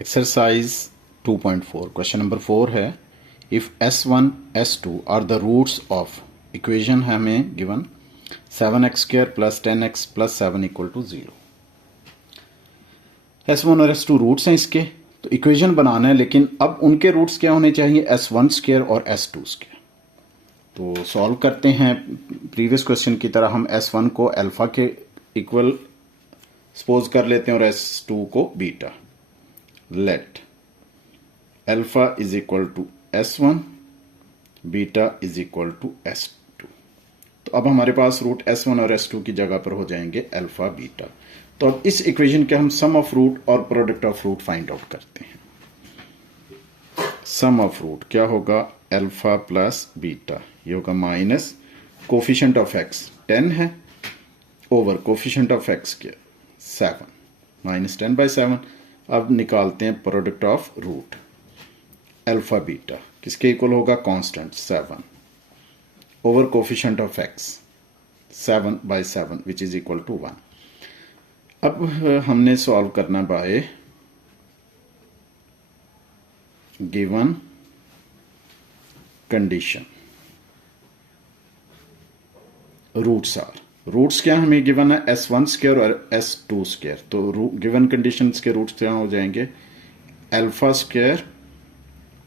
Exercise 2.4 question number 4 है if S1 S2 are the roots of equation है हमें given 7x² plus 10x plus 7 equal to 0। S1 और S2 roots हैं इसके, तो इक्वेशन बनाना है, लेकिन अब उनके रूट्स क्या होने चाहिए, S1² और S2²। तो सॉल्व करते हैं प्रीवियस क्वेश्चन की तरह। हम S1 को अल्फा के इक्वल सपोज कर लेते हैं और S2 को beta. Let alpha is equal to S1, beta is equal to S2। तो अब हमारे पास रूट S1 और S2 की जगह पर हो जाएंगे अल्फा बीटा। तो अब इस इक्वेशन के हम सम ऑफ रूट और product of root find out करते हैं। सम ऑफ रूट क्या होगा, अल्फा प्लस बीटा, ये होगा माइनस कोफिशिएंट ऑफ x 10 है ओवर कोफिशिएंट ऑफ x के 7, माइनस 10/7। अब निकालते हैं product of root. Alpha beta किसके इक्वल होगा, constant 7 over coefficient of x 7/7 which is equal to 1। अब हमने सॉल्व करना by given condition. Roots are, roots क्या हमें गिवन है, S1² और S2²। तो गिवन कंडीशंस के रूट्स क्या हो जाएंगे, अल्फा²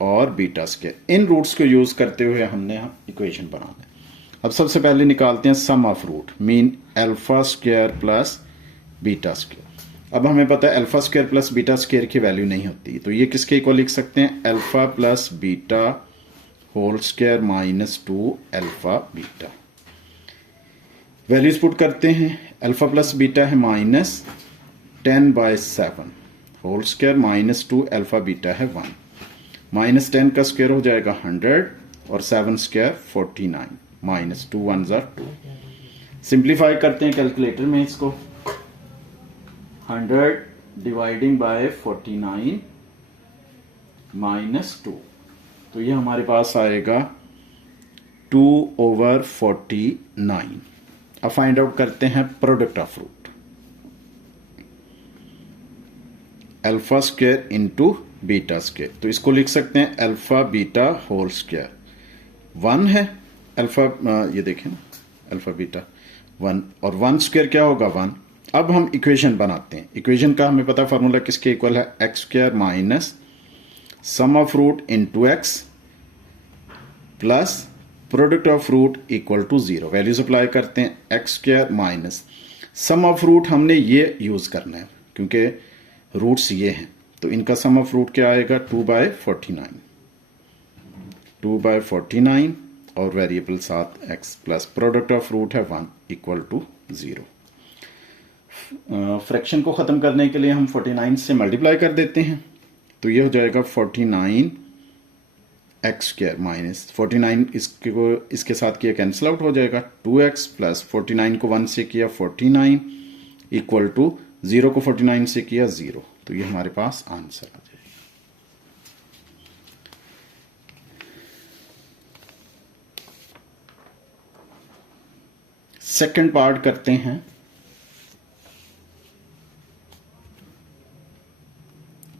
और बीटा²। इन रूट्स को यूज करते हुए हमने इक्वेशन बनाना है। अब सबसे पहले निकालते हैं sum of root, mean अल्फा² plus बीटा²। अब हमें पता है अल्फा² प्लस बीटा² की वैल्यू नहीं होती, तो ये किसके इक्वल लिख सकते हैं, alpha plus beta whole square minus 2 alpha beta. Values put करते हैं, अल्फा प्लस बीटा है minus 10/7 whole square minus 2 alpha beta है 1, माइनस 10 का स्क्वायर हो जाएगा 100 और 7² 49, माइनस 2 1s are 2। सिंप्लीफाई करते हैं कैलकुलेटर में इसको, 100 डिवाइडिंग बाय 49 माइनस 2, तो ये हमारे पास आएगा 2/49। अब फाइंड आउट करते हैं प्रोडक्ट ऑफ रूट, अल्फा² इंटू बीटा²। तो इसको लिख सकते हैं अल्फा बीटा होल स्क्वायर, 1 है अल्फा, ये देखें ना, अल्फा बीटा 1 और 1² क्या होगा 1। अब हम इक्वेशन बनाते हैं। इक्वेशन का हमें पता फार्मूला किसके इक्वल है, x² minus sum of root into x plus product of root equal to 0। Values apply करते हैं, x² minus sum of root हमने ये यूज करना है क्योंकि रूट्स ये हैं, तो इनका सम ऑफ रूट क्या आएगा 2/49 और वेरिएबल साथ x plus product of root है 1 इक्वल टू 0। फ्रैक्शन को खत्म करने के लिए हम 49 से मल्टीप्लाई कर देते हैं, तो ये हो जाएगा 49 x² माइनस 49 इसके साथ किया कैंसिल आउट हो जाएगा, 2x प्लस 49 को 1 से किया 49 इक्वल टू 0 को 49 से किया 0। तो ये हमारे पास आंसर आ जाएगा। सेकंड पार्ट करते हैं।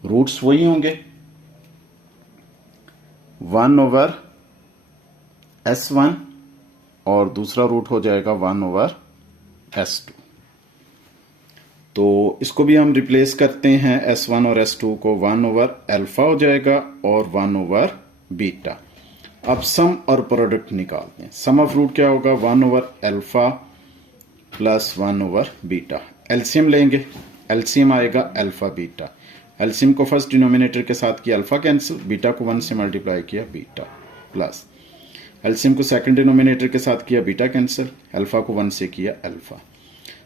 रूट्स वही होंगे, 1/S1 और दूसरा रूट हो जाएगा 1/S2। तो इसको भी हम रिप्लेस करते हैं, S1 और S2 को 1/अल्फा हो जाएगा और 1/बीटा। अब सम और प्रोडक्ट निकालते हैं। सम ऑफ रूट क्या होगा, 1/अल्फा प्लस 1/बीटा। एलसीएम लेंगे, एलसीएम आएगा अल्फा बीटा। एलसीएम को फर्स्ट डिनोमिनेटर के साथ किया अल्फा कैंसिल, बीटा को 1 से मल्टीप्लाई किया बीटा, प्लस एलसीएम को सेकंड डिनोमिनेटर के साथ किया बीटा कैंसिल, अल्फा को 1 से किया अल्फा।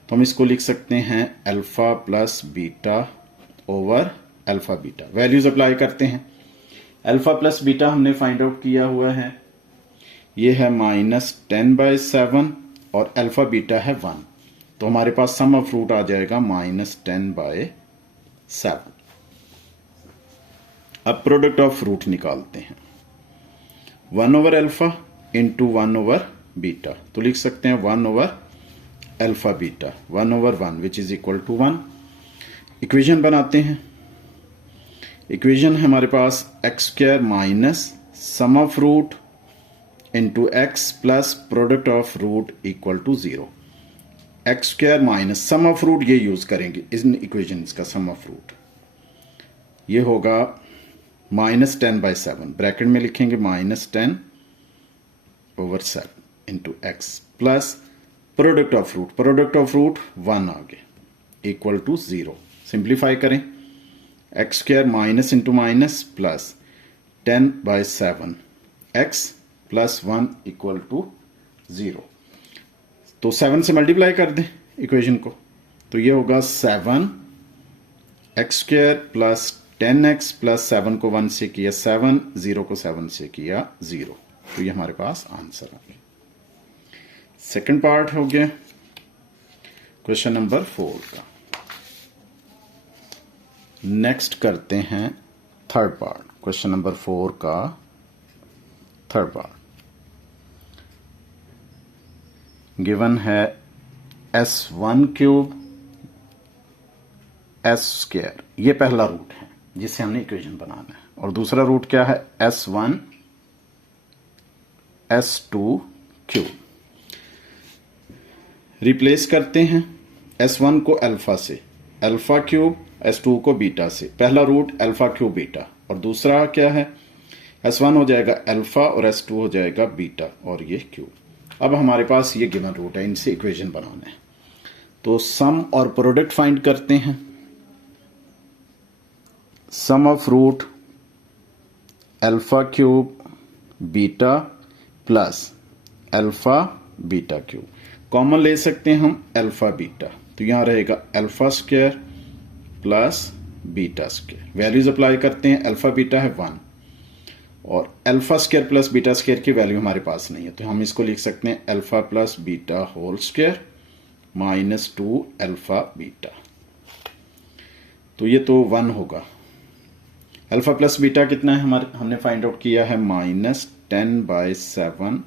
तो हम इसको लिख सकते हैं alpha plus beta over alpha beta. Values apply करते हैं। अल्फा प्लस बीटा हमने फाइंड आउट किया हुआ है, ये है माइनस 10/7 और अल्फा बीटा है 1, तो हमारे पास सम ऑफ रूट आ जाएगा माइनस 10/7। अब प्रोडक्ट ऑफ रूट निकालते हैं, 1/अल्फा इंटू 1/बीटा। तो लिख सकते हैं 1/अल्फा beta 1/1 which is equal to 1। Equation बनाते हैं, इक्वेशन है हमारे पास x square minus sum of root into x plus product of root equal to 0। X square minus sum of root ये यूज करेंगे इन इक्वेशंस का सम ऑफ रूट, ये होगा -10/7 ब्रैकेट में लिखेंगे -10/7 into x plus product of root 1 आ गया equal to 0। Simplify करें, x square minus into minus plus 10/7 x plus 1 equal to 0। तो 7 से मल्टीप्लाई कर दें इक्वेशन को, तो ये होगा 7 x square plus 10x plus 7 को 1 से किया 7, 0 को 7 से किया 0। तो ये हमारे पास आंसर आ गया। सेकंड पार्ट हो गया क्वेश्चन नंबर 4 का। नेक्स्ट करते हैं थर्ड पार्ट, क्वेश्चन नंबर 4 का थर्ड पार्ट। गिवन है S1 क्यूब S स्क्वायर, ये पहला रूट है जिससे हमने इक्वेशन बनाना है, और दूसरा रूट क्या है S1 S2 क्यूब। रिप्लेस करते हैं S1 को अल्फा से, अल्फा क्यूब, S2 को बीटा से। पहला रूट अल्फा क्यूब बीटा, और दूसरा क्या है S1 हो जाएगा अल्फा और S2 हो जाएगा बीटा और ये क्यूब। अब हमारे पास ये गिवन रूट है, इनसे इक्वेशन बनाना है। तो सम और प्रोडक्ट फाइंड करते हैं। Sum of root alpha cube beta plus alpha beta cube, common ले सकते हैं हम अल्फा बीटा, तो यहां रहेगा alpha square plus beta square. Values apply करते हैं, अल्फा बीटा है 1 और alpha square plus beta square की वैल्यू हमारे पास नहीं है, तो हम इसको लिख सकते हैं alpha plus beta whole square -2 alpha beta. तो ये तो 1 होगा। अल्फा प्लस बीटा कितना है हमने फाइंड आउट किया है -10/7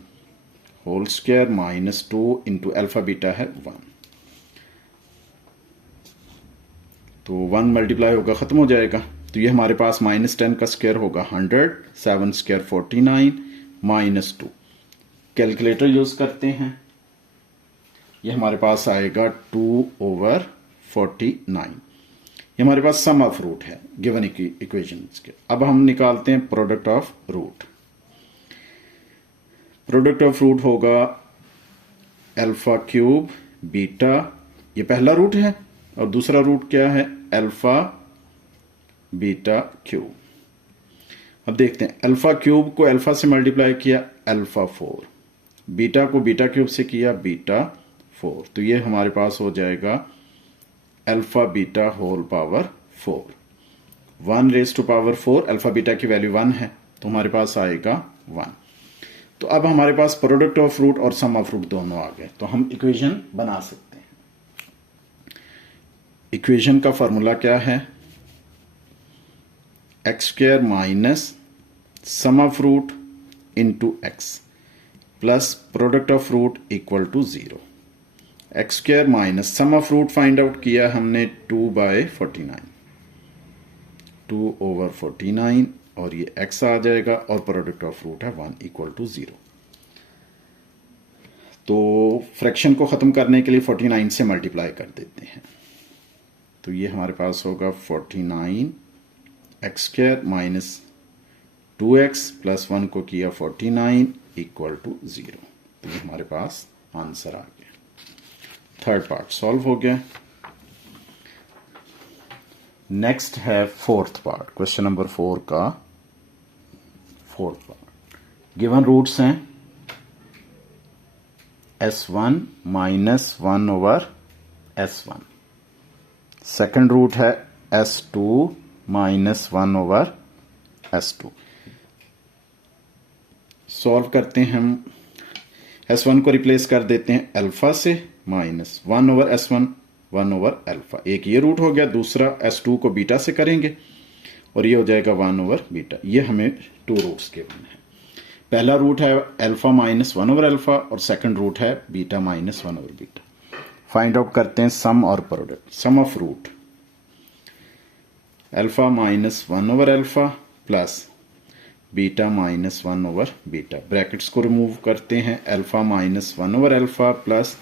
whole square -2 into alpha beta है 1। तो 1 मल्टीप्लाई होगा, खत्म हो जाएगा। तो ये हमारे पास -10 का स्क्वायर होगा 100, 7 स्क्वायर 49 -2। कैलकुलेटर यूज करते हैं, ये हमारे पास आएगा 2/49। ये हमारे पास सम ऑफ रूट है गिवन इक्वेशंस के। अब हम निकालते हैं product of root. Product of root होगा अल्फा क्यूब बीटा, ये पहला रूट है, और दूसरा रूट क्या है अल्फा बीटा क्यूब। अब देखते हैं, अल्फा क्यूब को अल्फा से मल्टीप्लाई किया अल्फा 4, बीटा को बीटा क्यूब से किया बीटा 4, तो ये हमारे पास हो जाएगा alpha beta whole power 4, 1 raise to power 4। Alpha beta की वैल्यू 1 है, तो हमारे पास आएगा 1। तो अब हमारे पास प्रोडक्ट ऑफ रूट और सम ऑफ रूट दोनों आ गए, तो हम इक्वेशन बना सकते हैं। इक्वेशन का फॉर्मूला क्या है, x square minus sum of root into x plus product of root equal to 0। X square minus sum of root find out किया हमने 2/49, 2/49, और ये x आ जाएगा, और प्रोडक्ट ऑफ रूट है 1 इक्वल टू 0। तो फ्रैक्शन को खत्म करने के लिए 49 से मल्टीप्लाई कर देते हैं, तो ये हमारे पास होगा 49 x square minus 2x plus 1 को किया 49 इक्वल टू 0। तो ये हमारे पास आंसर आ गया। थर्ड पार्ट सॉल्व हो गया। नेक्स्ट है फोर्थ पार्ट, क्वेश्चन नंबर 4 का फोर्थ पार्ट। गिवन रूट्स हैं S1 minus 1/S1, second root है S2 माइनस 1/S2। सॉल्व करते हैं हम, S1 को रिप्लेस कर देते हैं अल्फा से, माइनस 1/S1 1/अल्फा। एक ये रूट हो गया, दूसरा S2 को बीटा से करेंगे और ये हो जाएगा 1/बीटा। ये हमें 2 रूट्स के गिवन है। पहला रूट है अल्फा माइनस 1/अल्फा और सेकंड रूट है बीटा माइनस 1/बीटा। फाइंड आउट करते हैं सम और product. Sum of root alpha minus 1 over alpha plus beta minus 1 over beta. Brackets को रिमूव करते हैं, alpha minus 1 over alpha plus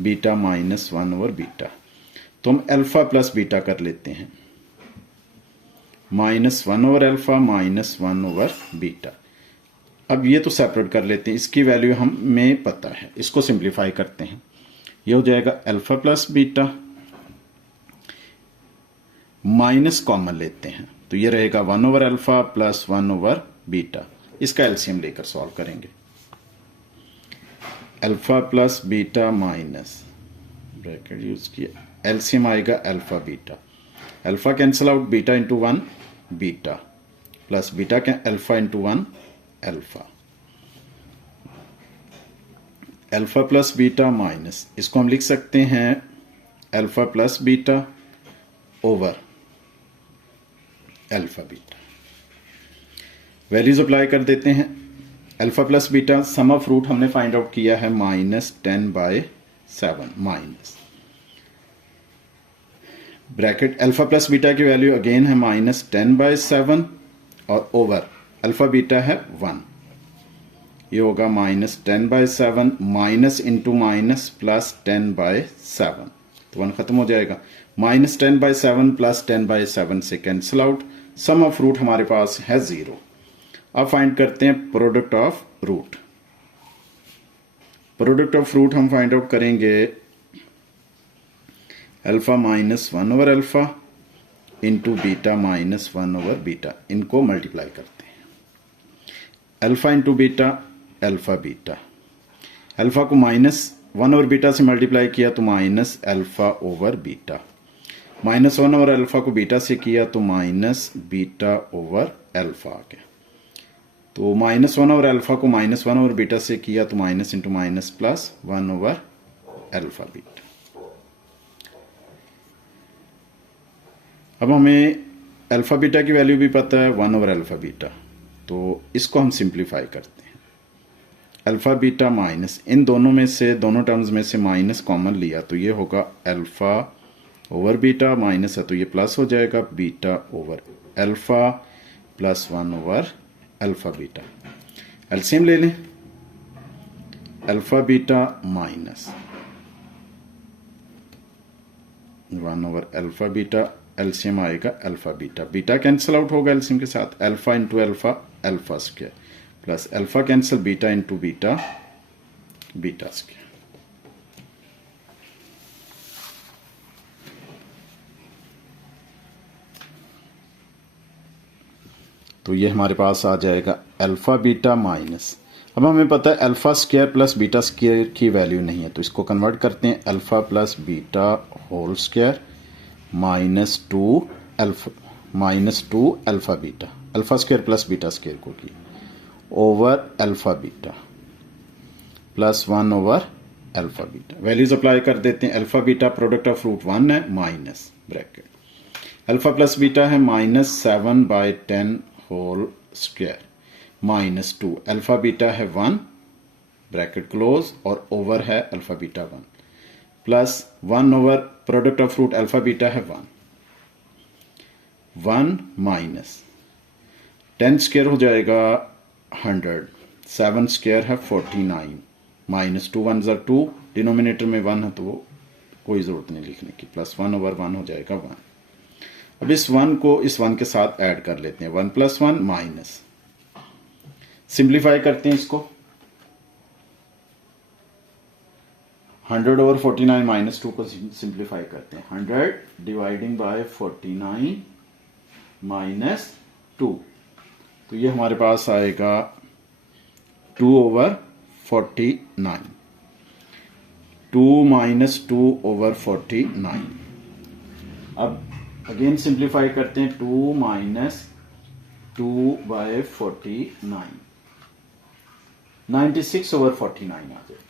beta minus 1 over beta. तो हम अल्फ़ा प्लस बीटा कर लेते हैं, minus 1 over alpha minus 1 over beta. अब ये तो सेपरेट कर लेते हैं, इसकी वैल्यू हमें पता है, इसको सिंप्लीफाई करते हैं। ये हो जाएगा alpha plus beta, minus common लेते हैं तो ये रहेगा 1 over alpha plus 1 over beta. इसका एलसीएम लेकर सॉल्व करेंगे। Alpha plus beta minus bracket use किया, एलसीएम आएगा alpha beta. Alpha cancel out, beta into 1 beta plus beta के alpha into 1 alpha. Alpha plus beta minus, इसको हम लिख सकते हैं alpha plus beta over alpha beta. Values apply कर देते हैं। Alpha plus beta sum of root हमने फाइंड आउट किया है -10/7 minus bracket alpha plus beta की वैल्यू अगेन है -10/7 और ओवर अल्फ़ा बीटा है 1। ये होगा -10/7 माइनस इंटू माइनस प्लस 10/7, तो 1 खत्म हो जाएगा। -10/7 प्लस 10/7 से cancel out, sum of root हमारे पास है 0। अब फाइंड करते हैं product of root. Product of root हम फाइंड आउट करेंगे alpha minus 1 over alpha into beta minus 1 over beta. इनको मल्टीप्लाई करते हैं, alpha into beta alpha beta. Alpha को -1 ओवर बीटा से मल्टीप्लाई किया तो minus alpha over beta, -1 over alpha को बीटा से किया तो माइनस बीटा ओवर अल्फ़ा आ गया। तो -1 ओवर अल्फ़ा को -1 ओवर बीटा से किया तो minus into minus plus 1 over alpha beta. अब हमें अल्फ़ा बीटा की वैल्यू भी पता है 1 ओवर अल्फ़ा बीटा, तो इसको हम सिंप्लीफाई करते हैं। अल्फ़ा बीटा माइनस, इन दोनों में से, दोनों टर्म्स में से माइनस कॉमन लिया तो ये होगा अल्फ़ा ओवर बीटा, माइनस है तो ये प्लस हो जाएगा beta over alpha plus 1 over alpha beta. LCM ले लें, alpha beta minus 1 over alpha beta, LCM आएगा alpha beta. Beta cancel out होगा एलसीएम के साथ, alpha into alpha alpha square plus alpha cancel, beta into beta beta square. तो ये हमारे पास आ जाएगा अल्फ़ा बीटा माइनस। अब हमें पता है alpha square plus beta square की वैल्यू नहीं है, तो इसको कन्वर्ट करते हैं, alpha plus beta whole square -2 alpha beta, alpha square plus beta square को किया over alpha beta plus 1 over alpha beta. Values apply कर देते हैं। Alpha beta product of root 1 है, minus bracket alpha plus beta है -7/10 whole square -2, alpha beta है 1 bracket close और over है alpha beta 1 plus 1 over product of root alpha beta है 1 minus 10 square हो जाएगा 100, 7 स्क्वायर है 49, -2 1 ज़ा 2, डिनोमिनेटर में 1 है तो वो कोई ज़रूरत नहीं लिखने की, प्लस 1 ओवर 1 हो जाएगा 1। अब इस 1 को इस 1 के साथ ऐड कर लेते हैं, 1 + 1 माइनस, सिंप्लीफाई करते हैं इसको, 100 ओवर 49 -2 को सिंप्लीफाई करते हैं, 100 डिवाइडिंग बाय 49 -2, तो ये हमारे पास आएगा 2 ओवर 49, 2 - 2 ओवर 49। अब अगेन सिंप्लीफाई करते हैं, 2 - 2/49, 96 ओवर 49 आ जाएगा,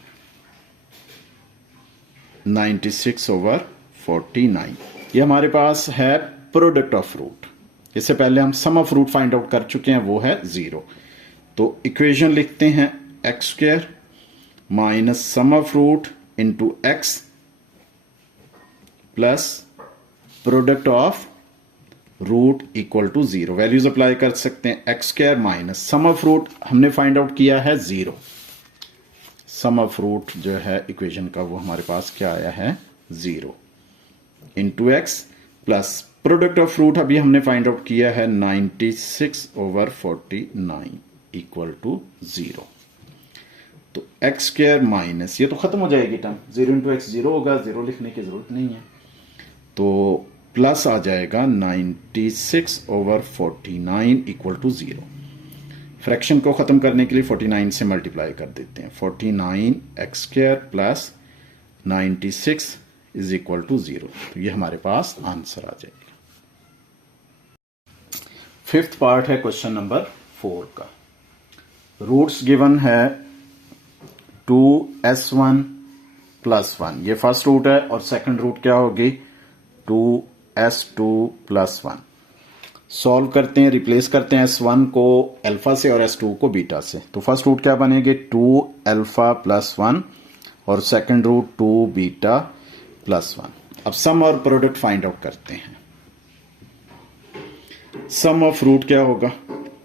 96 ओवर 49। ये हमारे पास है प्रोडक्ट ऑफ रूट। इससे पहले हम sum of root find out कर चुके हैं, वो है 0। तो इक्वेशन लिखते हैं x² minus sum of root into x plus product of root equal to 0। Values apply कर सकते हैं। X square minus sum of root हमने फाइंड आउट किया है 0। सम ऑफ रूट जो है इक्वेशन का वो हमारे पास क्या आया है 0 into x plus product of root अभी हमने फाइंड आउट किया है 96/49 इक्वल टू 0। तो एक्स स्क्वायर माइनस ये तो खत्म हो जाएगी टर्म, 0 इंटू एक्स 0 होगा, 0 लिखने की जरूरत नहीं है। तो प्लस आ जाएगा 96/49 इक्वल टू 0। फ्रैक्शन को खत्म करने के लिए 49 से मल्टीप्लाई कर देते हैं। 49 x square plus 96 is equal to 0। तो ये हमारे पास आंसर आ जाएगा। फिफ्थ पार्ट है क्वेश्चन नंबर 4 का। रूट्स गिवन है 2s1 प्लस 1, ये फर्स्ट रूट है, और सेकंड रूट क्या होगी 2s2 प्लस 1। सॉल्व करते हैं, रिप्लेस करते हैं s1 को अल्फा से और s2 को बीटा से। तो फर्स्ट रूट क्या बनेगी 2 अल्फा प्लस 1 और सेकंड रूट 2 बीटा प्लस 1। अब सम और प्रोडक्ट फाइंड आउट करते हैं। सम ऑफ रूट क्या होगा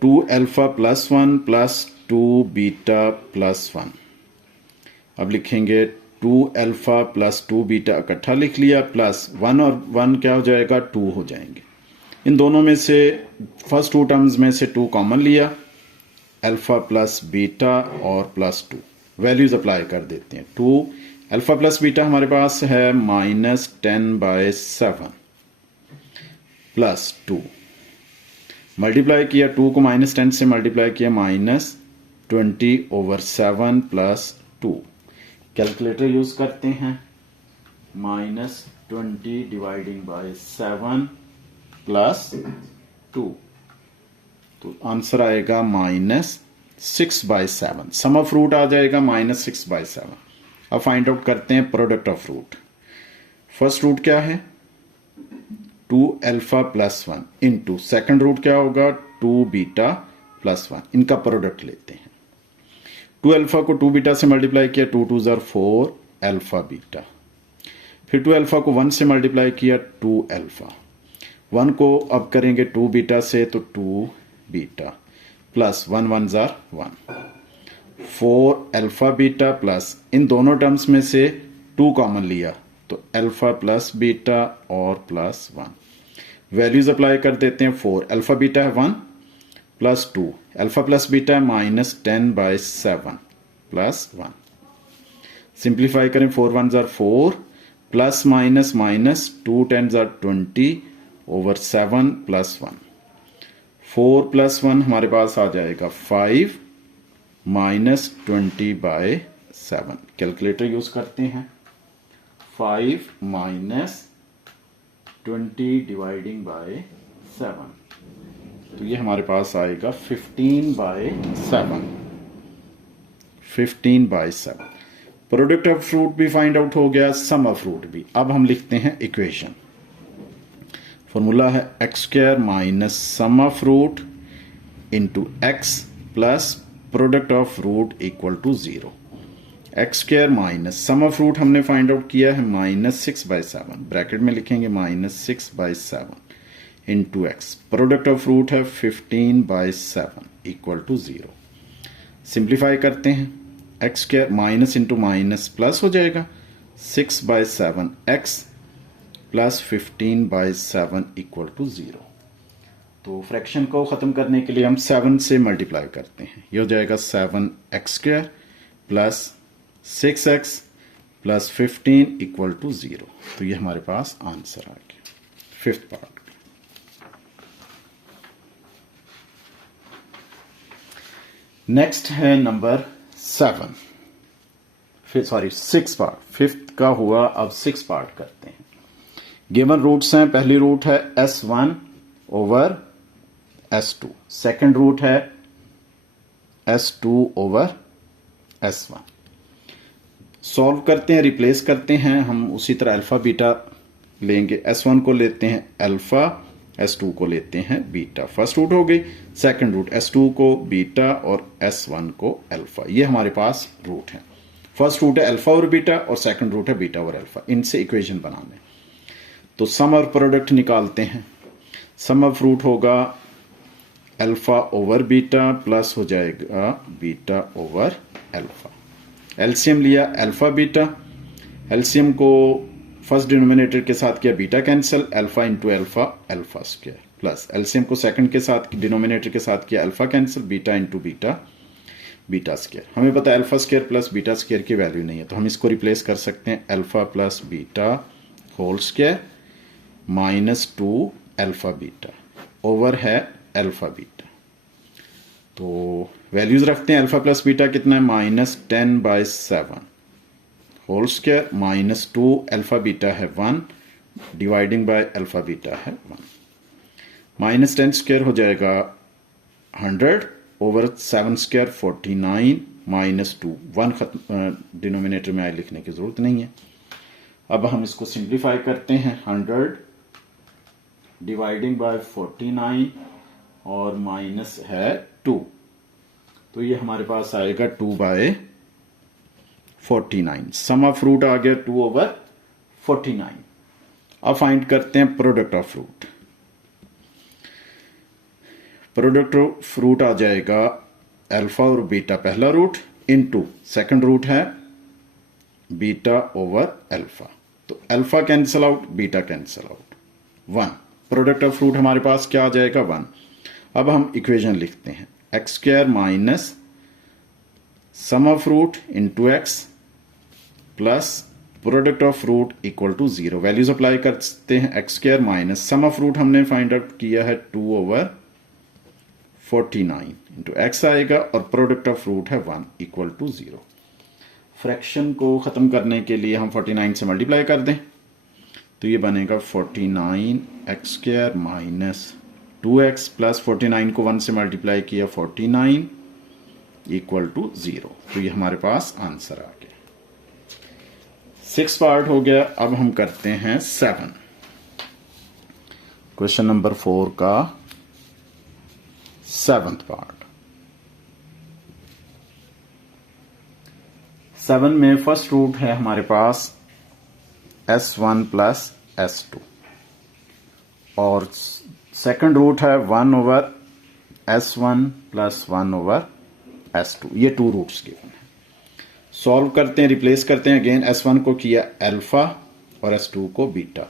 2 alpha plus 1 plus 2 beta plus 1। अब लिखेंगे 2 अल्फा प्लस 2 बीटा इकट्ठा लिख लिया, प्लस 1 और 1 क्या हो जाएगा 2 हो जाएंगे। इन दोनों में से फर्स्ट टू टर्म्स में से 2 कॉमन लिया, अल्फा प्लस बीटा और प्लस 2। वैल्यूज अप्लाई कर देते हैं। 2 अल्फा प्लस बीटा हमारे पास है -10/7 प्लस 2, मल्टीप्लाई किया 2 को -10 से मल्टीप्लाई किया -20/7 प्लस 2। कैलकुलेटर यूज करते हैं। -20 डिवाइडिंग बाय 7 प्लस 2, तो आंसर आएगा -6/7। सम ऑफ रूट आ जाएगा -6/7। अब फाइंड आउट करते हैं product of root. First root क्या है 2 alpha plus 1 into second root क्या होगा 2 बीटा प्लस 1। इनका प्रोडक्ट लेते हैं। 2 अल्फा को 2 बीटा से मल्टीप्लाई किया, 2 2 ज़र 4 अल्फा बीटा। फिर 2 अल्फा को 1 से मल्टीप्लाई किया 2 अल्फा। 1 को अब करेंगे 2 बीटा से तो 2 बीटा प्लस 1 1 ज़र 1, 4 अल्फा बीटा प्लस इन दोनों टर्म्स में से 2 कॉमन लिया तो अल्फा प्लस बीटा और प्लस 1। वैल्यूज अप्लाई कर देते हैं। 4 अल्फा बीटा है 1 प्लस 2 अल्फा प्लस बीटा है -10/7 प्लस 1। सिंप्लीफाई करें 4 1 ज़र 4 प्लस माइनस माइनस 2 10 ज़र 20/7 प्लस 1। 4 प्लस 1 हमारे पास आ जाएगा 5 -20/7। कैलकुलेटर यूज करते हैं। 5 -20 डिवाइडिंग बाय 7, तो ये हमारे पास आएगा 15/7। 15/7। प्रोडक्ट ऑफ फ्रूट भी फाइंड आउट हो गया, सम ऑफ फ्रूट भी। अब हम लिखते हैं इक्वेशन। फॉर्मूला है x square minus sum of root into x plus product of root equal to 0। X square minus sum of root हमने फाइंड आउट किया है -6/7, ब्रैकेट में लिखेंगे -6/7 into x. Product of root है 15/7 इक्वल टू 0। सिंप्लीफाई करते हैं। X square minus into minus plus हो जाएगा 6/7 एक्स प्लस 15/7 इक्वल टू 0। तो फ्रैक्शन को ख़त्म करने के लिए हम 7 से मल्टीप्लाई करते हैं। ये हो जाएगा 7x square plus 6x plus 15 equal to 0। तो ये हमारे पास आंसर आ गया फिफ्थ पार्ट। नेक्स्ट है नंबर 7, फिर सॉरी 6 पार्ट। फिफ्थ का हुआ, अब 6 पार्ट करते हैं। गिवन रूट्स हैं। पहली रूट है s1 over s2, second root है s2 ओवर s1। सॉल्व करते हैं, रिप्लेस करते हैं हम उसी तरह अल्फा बीटा लेंगे। s1 को लेते हैं अल्फा, s2 को लेते हैं बीटा। फर्स्ट रूट हो गई, सेकंड रूट s2 को बीटा और s1 को अल्फा। ये हमारे पास रूट है। फर्स्ट रूट है अल्फा और बीटा और सेकंड रूट है बीटा और अल्फा। इनसे इक्वेशन बनाने, तो सम और प्रोडक्ट निकालते हैं। सम ऑफ रूट होगा अल्फा ओवर बीटा प्लस हो जाएगा बीटा ओवर अल्फा। एलसीएम लिया अल्फा बीटा, एलसीएम को फर्स्ट डिनोमिनेटर के साथ किया beta cancel, alpha into alpha alpha square, plus LCM को सेकंड के साथ डिनोमिनेटर के साथ किया alpha cancel, beta into beta beta square. हमें पता है alpha square plus beta square की वैल्यू नहीं है, तो हम इसको रिप्लेस कर सकते हैं alpha plus beta whole square -2 alpha beta over है अल्फा बीटा। तो वैल्यूज रखते हैं, अल्फा प्लस बीटा कितना है -10/7 होल स्क्वायर -2 अल्फा बीटा है 1 डिवाइडिंग बाय अल्फा बीटा है 1, -10 स्क्वायर हो जाएगा 100 ओवर 7 स्क्वायर 49 -2 1 डिनोमिनेटर में आई लिखने की जरूरत नहीं है। अब हम इसको सिंप्लीफाई करते हैं, 100 डिवाइडिंग बाय 49 और माइनस है 2, तो ये हमारे पास आएगा 2/49। सम ऑफ रूट आ गया 2 ओवर 49। अब फाइंड करते हैं product of root. Product of root आ जाएगा अल्फा और बीटा पहला रूट इनटू सेकंड रूट है बीटा ओवर अल्फा, तो alpha cancel out beta cancel out 1। Product of root हमारे पास क्या आ जाएगा 1। अब हम इक्वेशन लिखते हैं x square minus sum of root into x plus product of root equal to 0। Values apply करते हैं, x square minus sum of root हमने फाइंड आउट किया है 2 ओवर 49 इंटू एक्स आएगा और प्रोडक्ट ऑफ रूट है 1 इक्वल टू 0। फ्रैक्शन को खत्म करने के लिए हम 49 से मल्टीप्लाई कर दें, तो ये बनेगा 49 x square minus 2x plus 49 को 1 से मल्टीप्लाई किया 49 इक्वल टू 0। तो ये हमारे पास आंसर आ गया। 6 पार्ट हो गया। अब हम करते हैं 7, क्वेश्चन नंबर 4 का 7th पार्ट। 7 में फर्स्ट रूट है हमारे पास s1 प्लस s2 और सेकंड रूट है 1 over s1 plus 1 over s2। ये 2 रूट्स गिवन है। सॉल्व करते हैं, रिप्लेस करते हैं। अगेन s1 को किया अल्फा और s2 को बीटा।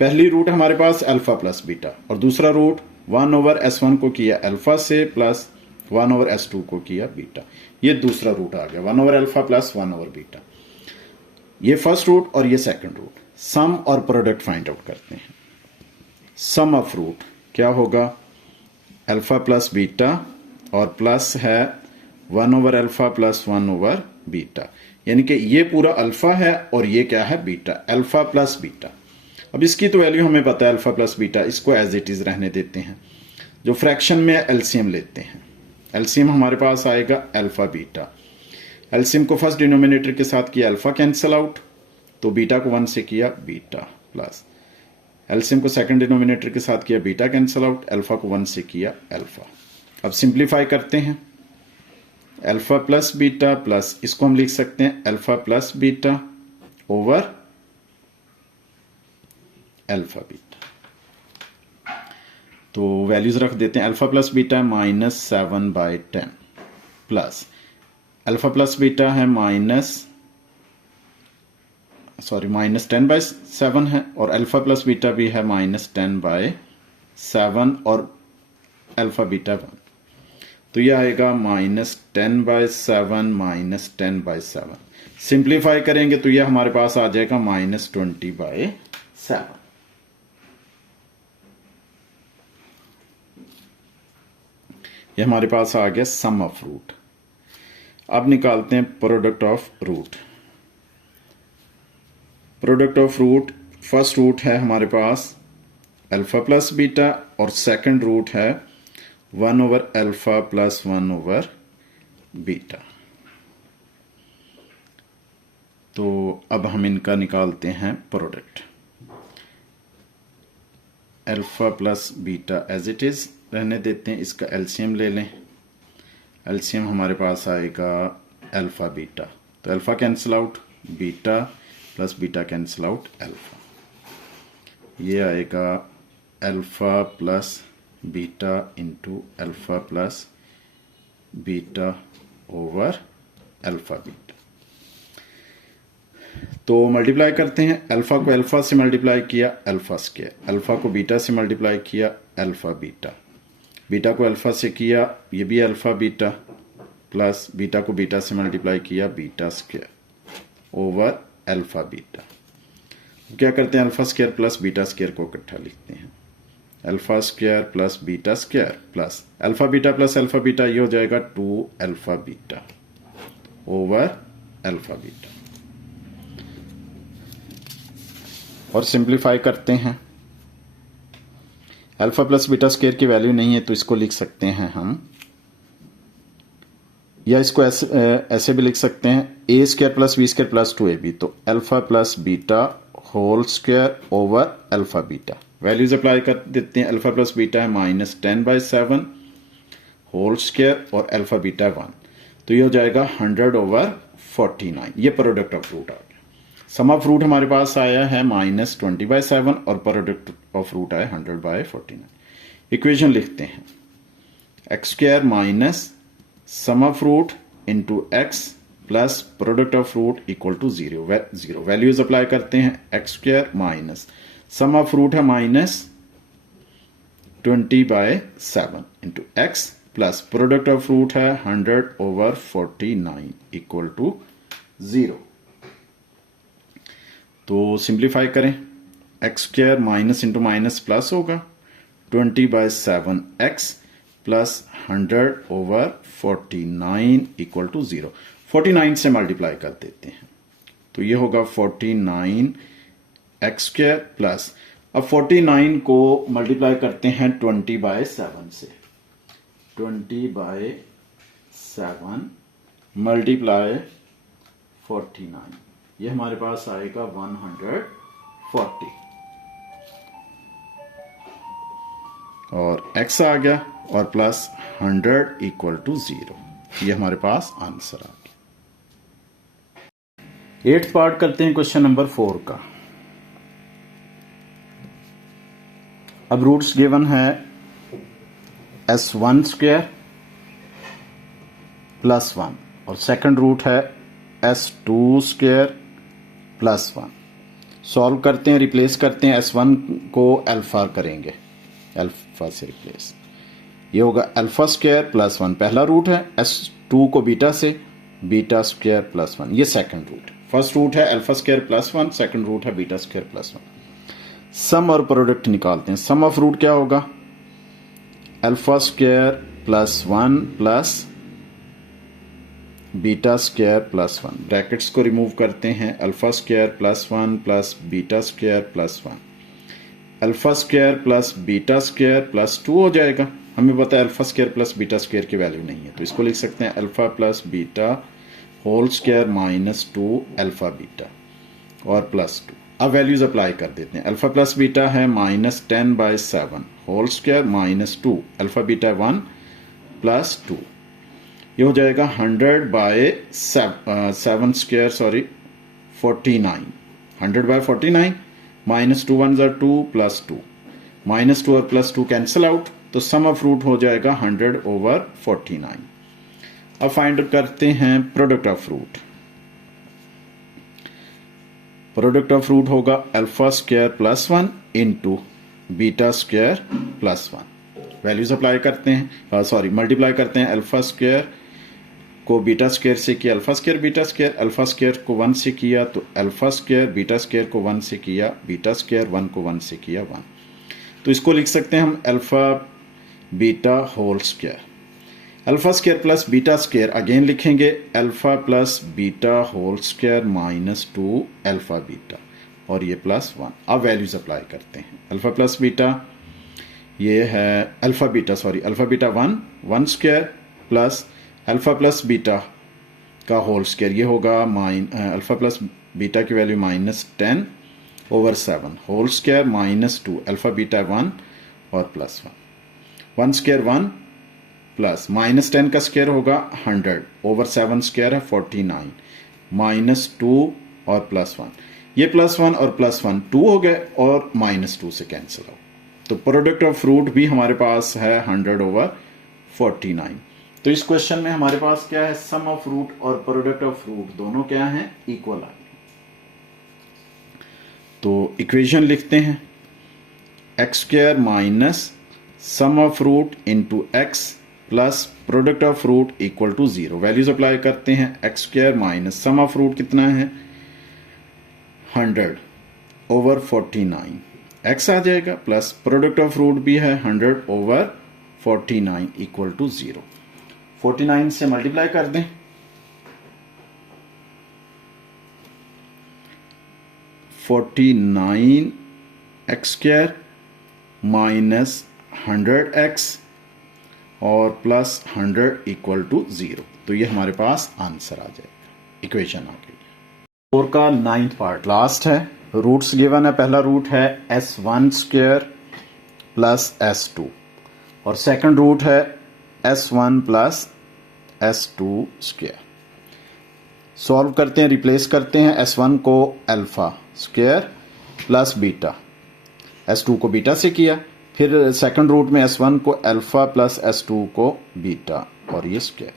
पहली रूट हमारे पास अल्फा प्लस बीटा और दूसरा रूट 1 ओवर s1 को किया अल्फा से प्लस 1 ओवर s2 को किया बीटा। ये दूसरा रूट आ गया 1 over alpha plus 1 over beta. ये फर्स्ट रूट और ये सेकंड रूट। सम और प्रोडक्ट फाइंड आउट करते हैं। सम ऑफ रूट क्या होगा अल्फा प्लस बीटा और प्लस है 1 over alpha plus 1 over beta, यानी कि ये पूरा अल्फा है और ये क्या है बीटा, अल्फा प्लस बीटा। अब इसकी तो वैल्यू हमें पता है अल्फा प्लस बीटा, इसको एज इट इज रहने देते हैं। जो फ्रैक्शन में एलसीएम लेते हैं, एलसीएम हमारे पास आएगा अल्फा बीटा। एलसीएम को फर्स्ट डिनोमिनेटर के साथ किया अल्फा कैंसिल आउट, तो बीटा को 1 से किया बीटा प्लस एलसीएम को सेकंड डिनोमिनेटर के साथ किया बीटा कैंसिल आउट, अल्फा को 1 से किया अल्फा। अब सिंप्लीफाई करते हैं, अल्फा प्लस बीटा प्लस इसको हम लिख सकते हैं alpha plus beta over alpha beta. तो वैल्यूज रख देते हैं, अल्फा प्लस बीटा है -7/10 प्लस अल्फा प्लस बीटा है -10/7 है और अल्फा प्लस बीटा भी है -10/7 और अल्फा बीटा 1, तो यह आएगा -10/7 -10/7। सिंप्लीफाई करेंगे तो यह हमारे पास आ जाएगा -20/7। ये हमारे पास आ गया सम ऑफ रूट। अब निकालते हैं product of root. Product of root, first root है हमारे पास अल्फा प्लस बीटा और सेकंड रूट है 1 over alpha plus 1 over beta. तो अब हम इनका निकालते हैं product. Alpha plus beta as it is रहने देते हैं, इसका एलसीएम ले लें। एलसीएम हमारे पास आएगा अल्फा बीटा, तो alpha cancel out beta plus beta cancel out alpha, ये आएगा alpha plus beta into alpha plus beta over alpha beta. तो मल्टीप्लाई करते हैं, अल्फ़ा को अल्फ़ा से मल्टीप्लाई किया अल्फ़ा स्क्वायर, अल्फ़ा को बीटा से मल्टीप्लाई किया अल्फ़ा बीटा, बीटा को अल्फ़ा से किया ये भी अल्फ़ा बीटा, प्लस बीटा को बीटा से मल्टीप्लाई किया beta square over alpha beta. क्या करते हैं, alpha square plus beta square को इकट्ठा लिखते हैं, alpha square plus beta square plus alpha beta plus alpha beta, ये हो जाएगा 2 alpha beta over alpha beta. और सिंप्लीफाई करते हैं, अल्फ़ा प्लस बीटा स्क्वायर की वैल्यू नहीं है तो इसको लिख सकते हैं हम, या इसको ऐसे भी लिख सकते हैं, a square plus b square plus 2ab, तो alpha plus beta whole square over alpha beta. Values apply कर देते हैं, अल्फ़ा प्लस बीटा है -10/7 होल स्क्वायर और अल्फ़ा बीटा 1, तो ये हो जाएगा 100/49। ये प्रोडक्ट ऑफ रूट आ गया। सम ऑफ रूट हमारे पास आया है -20/7 और प्रोडक्ट ऑफ रूट आया 100/49। इक्वेशन लिखते हैं, x square minus sum of root into x plus product of root equal to 0। Values apply करते हैं, x square minus sum of root है -20/7 into x plus product of root है 100/49 equal to 0। तो simplify करें, x square minus into minus plus होगा 20/7 x plus 100/49 equal to 0। 49 से multiply कर देते हैं तो ये होगा 49 एक्स स्क्वायर प्लस, अब 49 को मल्टीप्लाई करते हैं 20/7 से, 20/7 मल्टीप्लाई 49, ये हमारे पास आएगा 140 और x आ गया और प्लस 100 इक्वल टू 0। ये हमारे पास आंसर आ गया। 8th पार्ट करते हैं क्वेश्चन नंबर 4 का। अब रूट्स गिवन है s1 स्क्वायर प्लस 1 और सेकंड रूट है s2 स्क्वायर प्लस 1। सॉल्व करते हैं, रिप्लेस करते हैं, s1 को अल्फा करेंगे, अल्फा से रिप्लेस, ये होगा अल्फा स्क्वायर प्लस 1 पहला रूट है, s2 को बीटा से बीटा स्क्वायर प्लस 1 ये सेकंड रूट है। फर्स्ट रूट है alpha square plus 1, second root है बीटा स्क्वायर प्लस 1। सम और प्रोडक्ट निकालते हैं, सम ऑफ रूट क्या होगा, alpha square plus 1 plus beta square plus 1। Brackets को रिमूव करते हैं, alpha square plus 1 plus beta square plus 1, alpha square plus beta square plus 2 हो जाएगा। हमें पता है alpha square plus beta square की वैल्यू नहीं है तो इसको लिख सकते हैं alpha plus beta whole square -2 alpha beta और प्लस 2। अब वैल्यूज अप्लाई कर देते हैं, अल्फा प्लस बीटा है -10/7 whole square -2 alpha beta 1 plus 2, ये हो जाएगा 100/7 स्क्वायर 49, 100/49 -2 1 2 प्लस 2, -2 और प्लस 2 कैंसिल आउट, तो सम ऑफ रूट हो जाएगा 100/49। अब फाइंड करते हैं product of root. Product of root होगा alpha square plus 1 into beta square plus 1। Values apply करते हैं, मल्टीप्लाई करते हैं, अल्फा स्क्वायर को बीटा स्क्वायर से किया alpha square beta square, alpha square को 1 से किया तो अल्फा स्क्वायर, बीटा स्क्वायर को 1 से किया, बीटा स्क्वायर 1 को 1 से किया 1। तो इसको लिख सकते हैं हम alpha beta whole square, alpha square plus beta square again लिखेंगे alpha plus beta whole square -2 alpha beta और ये प्लस 1। अब वैल्यूज अप्लाई करते हैं, अल्फा प्लस बीटा ये है alpha beta 1 square plus alpha plus beta का होल स्क्वायर, ये होगा अल्फा प्लस बीटा की value -10/7 whole square -2 alpha beta 1 और प्लस 1, 1 स्क्वायर 1 प्लस -10 का स्क्वायर होगा 100/7 स्क्वायर है 49 -2 और प्लस 1, ये प्लस 1 और प्लस 1 2 हो गए और -2 से कैंसिल हो, तो प्रोडक्ट ऑफ रूट भी हमारे पास है 100/49। तो इस क्वेश्चन में हमारे पास क्या है, सम ऑफ रूट और प्रोडक्ट ऑफ रूट दोनों क्या है, इक्वल आ गए। तो इक्वेशन लिखते हैं x square minus sum of root into x plus product of root equal to 0। Values apply करते हैं, x square minus sum of root कितना है 100/49, एक्स आ जाएगा, प्लस प्रोडक्ट ऑफ रूट भी है 100/49 इक्वल टू 0। 49 से मल्टीप्लाई कर दें, 49 एक्स स्क्वायर माइनस 100x और प्लस 100 इक्वल टू 0। तो ये हमारे पास आंसर आ जाएगा, इक्वेशन आ गई। 4 का 9th पार्ट लास्ट है। रूट्स गिवन है, पहला रूट है s1 स्क्वायर प्लस s2 और सेकंड रूट है s1 plus s2 square. Solve करते हैं, रिप्लेस करते हैं s1 को alpha square plus beta, s2 को बीटा से किया, फिर सेकंड रूट में s1 को अल्फा प्लस s2 को बीटा और ये स्क्वायर।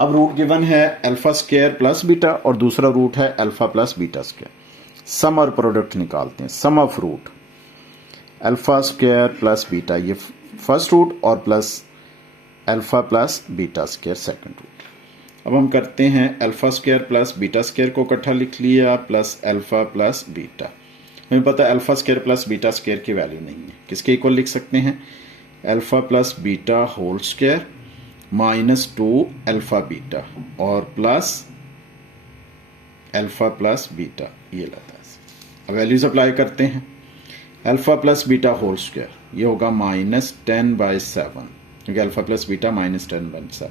अब रूट गिवन है अल्फा स्क्वायर प्लस बीटा और दूसरा रूट है alpha plus beta square. Sum और प्रोडक्ट निकालते हैं। Sum of root alpha square plus beta ये फर्स्ट रूट और plus alpha plus beta square second root. अब हम करते हैं alpha square plus beta square को इकट्ठा लिख लिया प्लस अल्फा प्लस बीटा। हमें पता है alpha square plus beta square की वैल्यू नहीं है, किसके इक्वल लिख सकते हैं, alpha plus beta whole square minus 2 alpha beta और प्लस अल्फा प्लस बीटा, ये लाता है। अब वैल्यूज अप्लाई करते हैं, alpha plus beta whole square ये होगा -10/7 क्योंकि alpha plus beta -10/7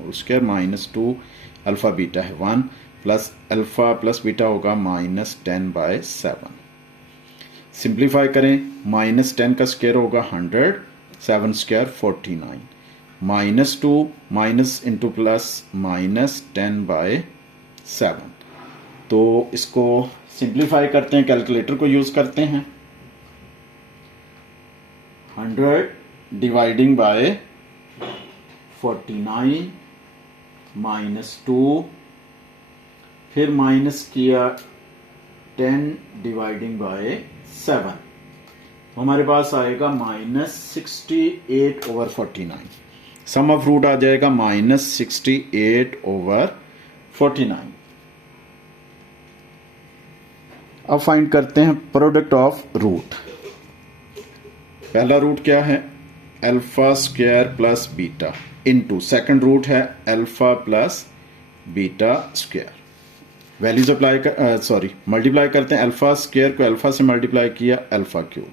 whole square minus 2 alpha beta है 1 प्लस अल्फा प्लस बीटा होगा -10/7। सिंप्लीफाई करें, -10 का स्क्वायर होगा 100, 7 स्क्वायर 49, -2 माइनस इंटू प्लस -10/7। तो इसको सिंप्लीफाई करते हैं, कैलकुलेटर को यूज करते हैं। 100 डिवाइडिंग बाय 49 -2 फिर माइनस किया 10 डिवाइडिंग बाय 7, हमारे पास आएगा -68/49। सम ऑफ रूट आ जाएगा -68/49। अब फाइंड करते हैं प्रोडक्ट ऑफ रूट। पहला रूट क्या है, alpha square plus beta into second root है alpha plus beta square. Values apply कर मल्टीप्लाई करते हैं, अल्फा स्क्वायर को अल्फा से मल्टीप्लाई किया अल्फा क्यूब,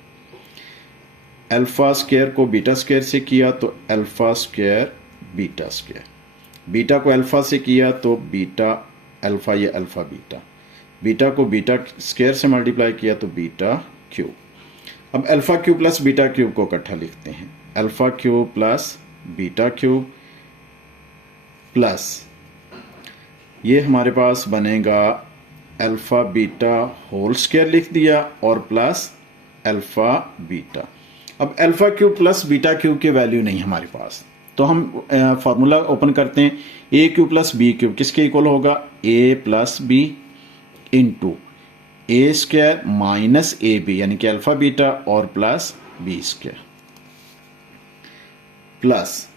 अल्फा स्क्वायर को बीटा स्क्वायर से किया तो alpha square beta square, beta को अल्फा से किया तो बीटा अल्फा ये अल्फा बीटा, बीटा को बीटा स्क्वायर से मल्टीप्लाई किया तो बीटा क्यूब। अब alpha cube plus beta cube को इकट्ठा लिखते हैं, alpha cube plus beta cube plus ये हमारे पास बनेगा अल्फा बीटा होल स्क्वायर लिख दिया और प्लस अल्फा बीटा। अब alpha cube plus beta cube की वैल्यू नहीं हमारे पास, तो हम फॉर्मूला ओपन करते हैं, a cube plus b cube किसके इक्वल होगा, a plus b into a square minus a b यानी कि अल्फा बीटा और plus b square plus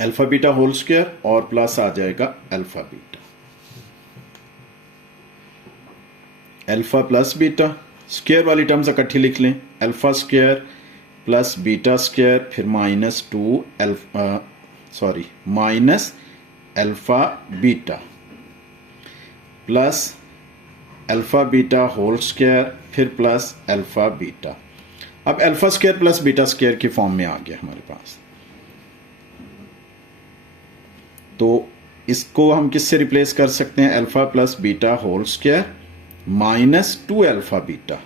alpha beta whole square और प्लस आ जाएगा alpha beta, alpha plus beta square वाली terms इकट्ठी लिख लें, alpha square plus beta square फिर -2 minus alpha beta plus alpha beta whole square फिर प्लस अल्फा बीटा। अब alpha square plus beta square की फॉर्म में आ गया हमारे पास, तो इसको हम किससे रिप्लेस कर सकते हैं, alpha plus beta whole square -2 alpha beta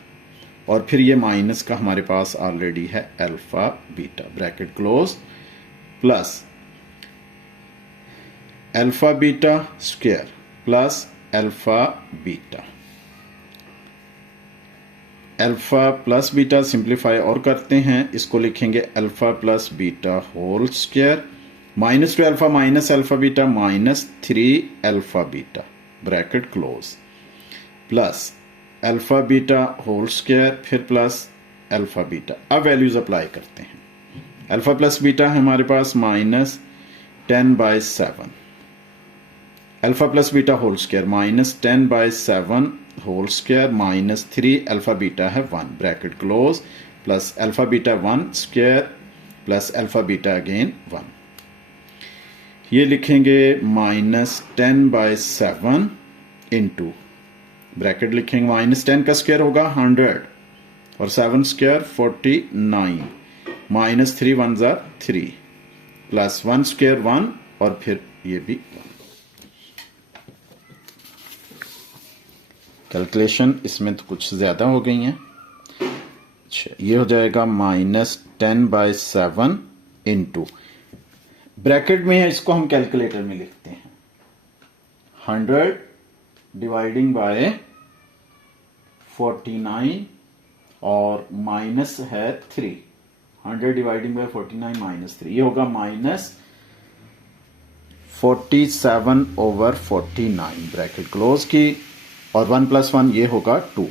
और फिर ये माइनस का हमारे पास ऑलरेडी है alpha beta bracket close plus alpha beta square plus alpha beta alpha plus beta simplify और करते हैं, इसको लिखेंगे alpha plus beta whole square minus 2 alpha minus alpha beta minus 3 alpha beta bracket close plus alpha beta whole square फिर plus alpha beta. अब values apply करते हैं। Alpha plus beta है हमारे पास minus 10/7, alpha plus beta whole square minus 10/7 whole square minus 3 alpha beta है 1 bracket close plus alpha beta 1 square plus alpha beta again 1। ये लिखेंगे माइनस 10/7 इंटू ब्रैकेट लिखेंगे माइनस 10 का स्क्वायर होगा 100 और 7 स्क्वायर 49 माइनस 3 1 ज़ा 3 प्लस 1 स्क्वायर 1 और फिर ये भी 1। कैलकुलेशन इसमें तो कुछ ज़्यादा हो गई हैं। अच्छा, ये हो जाएगा माइनस 10/7 इंटू ब्रैकेट में है, इसको हम कैलकुलेटर में लिखते हैं 100 डिवाइडिंग बाय 49 और माइनस है 3, 100 डिवाइडिंग बाय 49 माइनस 3, ये होगा माइनस 47/49 ब्रैकेट क्लोज की और 1 + 1 ये होगा 2।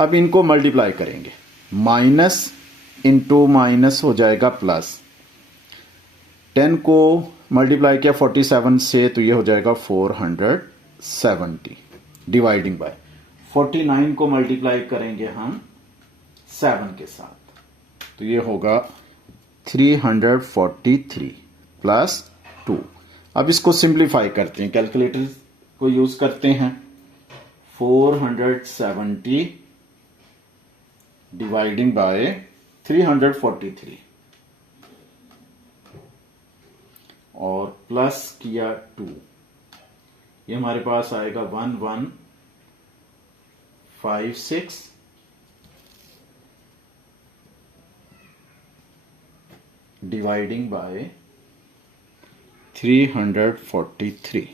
अब इनको मल्टीप्लाई करेंगे, माइनस इंटू माइनस हो जाएगा प्लस, 10 को मल्टीप्लाई किया 47 से तो ये हो जाएगा 470 डिवाइडिंग बाय 49 को मल्टीप्लाई करेंगे हम 7 के साथ तो ये होगा 343 प्लस 2। अब इसको सिंप्लीफाई करते हैं, कैलकुलेटर को यूज करते हैं 470 डिवाइडिंग बाय 343 और प्लस किया 2, ये हमारे पास आएगा 1156 डिवाइडिंग बाय 343।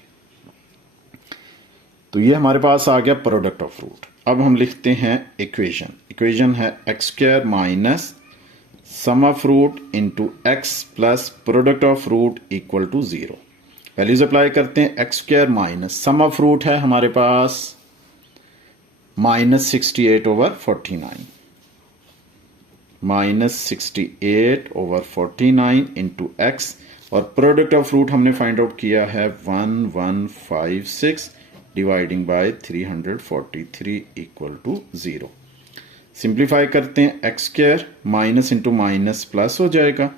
तो ये हमारे पास आ गया प्रोडक्ट ऑफ रूट। अब हम लिखते हैं इक्वेशन, इक्वेशन है x² minus sum of root into x plus product of root equal to 0। Values apply करते हैं, x² minus sum of root है हमारे पास माइनस 68/49 माइनस 68/49 इंटू एक्स और प्रोडक्ट ऑफ रूट हमने फाइंड आउट किया है 1156 dividing by 343 equal to 0। Simplify करते हैं, x² minus into minus plus हो जाएगा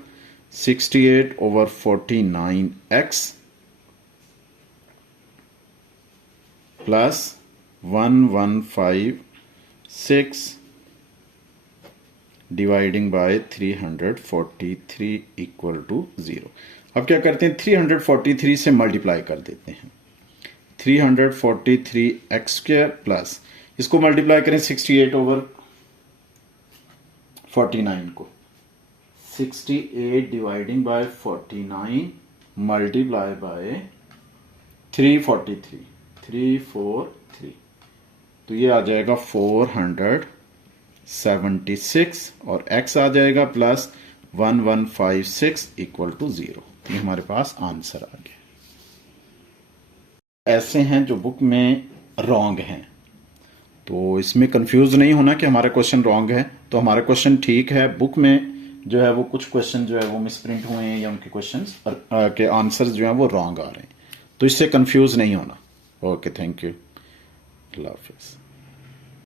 68/49x plus 1156 dividing by 343 equal to 0। अब क्या करते हैं, 343 से मल्टीप्लाई कर देते हैं, 343x² प्लस इसको मल्टीप्लाई करें 68/49 को, 68 डिवाइडिंग बाय 49 मल्टीप्लाई बाय 343 तो ये आ जाएगा 476 और x आ जाएगा प्लस 1156 इक्वल टू 0। तो ये हमारे पास आंसर आ गया। ऐसे हैं जो बुक में रॉन्ग हैं, तो इसमें कंफ्यूज नहीं होना कि हमारा क्वेश्चन रॉन्ग है। तो हमारा क्वेश्चन ठीक है, बुक में जो है वो कुछ क्वेश्चन जो है वो मिसप्रिंट हुए हैं या उनके क्वेश्चंस के आंसर्स जो हैं वो रॉन्ग आ रहे हैं, तो इससे कंफ्यूज नहीं होना। ओके, थैंक यू, अल्लाह हाफिज़।